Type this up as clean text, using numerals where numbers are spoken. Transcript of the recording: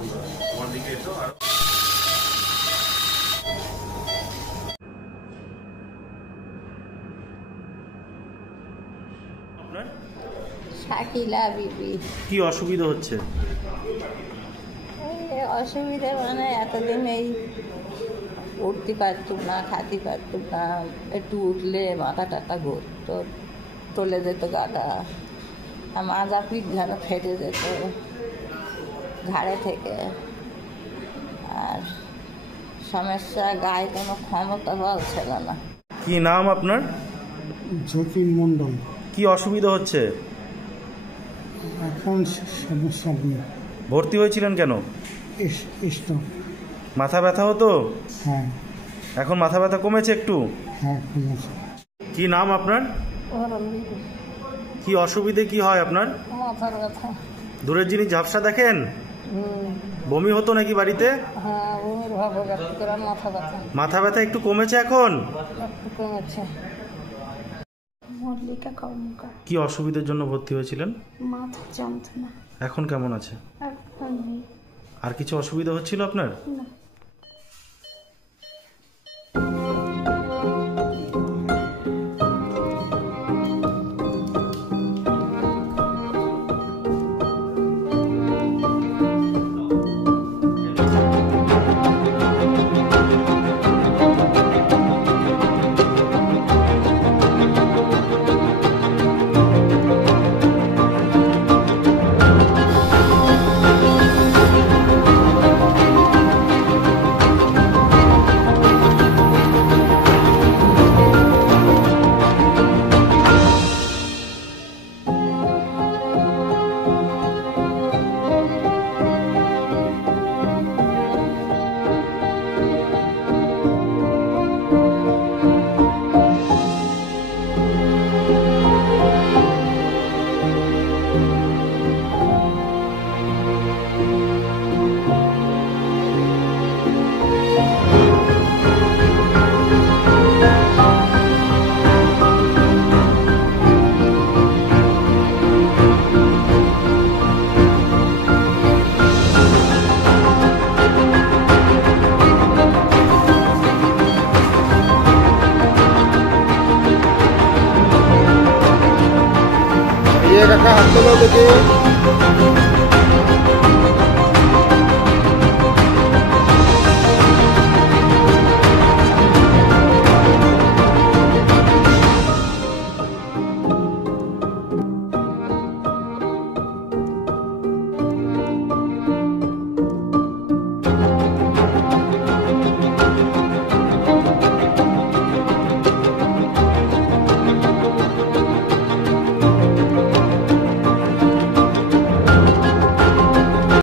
আমার দিকে এসো। আর আপনার শাকিলা বিবি। কি অসুবিধা হচ্ছে? অসুবিধা মানে এতদিন এই উঠতে পারতুম না, খাতে পারতুম না, একটু উঠলে মাথা টাথা ঘুরতো, টলে যেত গাটা, মাজা পিঠ যেন ফেটে যেত ঘাড়ে থেকে। আর সমস্যা, গায়ে কোনো ক্ষমতা বল ছিল না। কি নাম আপনার? যতীন মণ্ডল। কি অসুবিধা হচ্ছে? এখন সমস্যা নেই। ভর্তি হয়েছিলেন কেন? স্টক। মাথা ব্যথা হতো? হ্যাঁ। এখন মাথা ব্যথা কমেছে একটু? হ্যাঁ, কমেছে। কি নাম আপনার? কি অসুবিধে কি হয় আপনার? মাথার ব্যথা। দূরের জিনিস ঝাপসা দেখেন? বমি হতো নাকি বাড়িতে? হ্যাঁ, বমির ভাব হয়ে মাথা ব্যথা। মাথা ব্যথা একটু কমেছে এখন? একটু কমেছে। মল্লিকা কর্মকার। কি অসুবিধার জন্য ভর্তি হয়েছিলেন? মাথা যন্ত্রণা। এখন কেমন আছে? এখন নেই। আর কিছু অসুবিধা হচ্ছিল আপনার? না। ये रखा हाथ में लो, देखिए।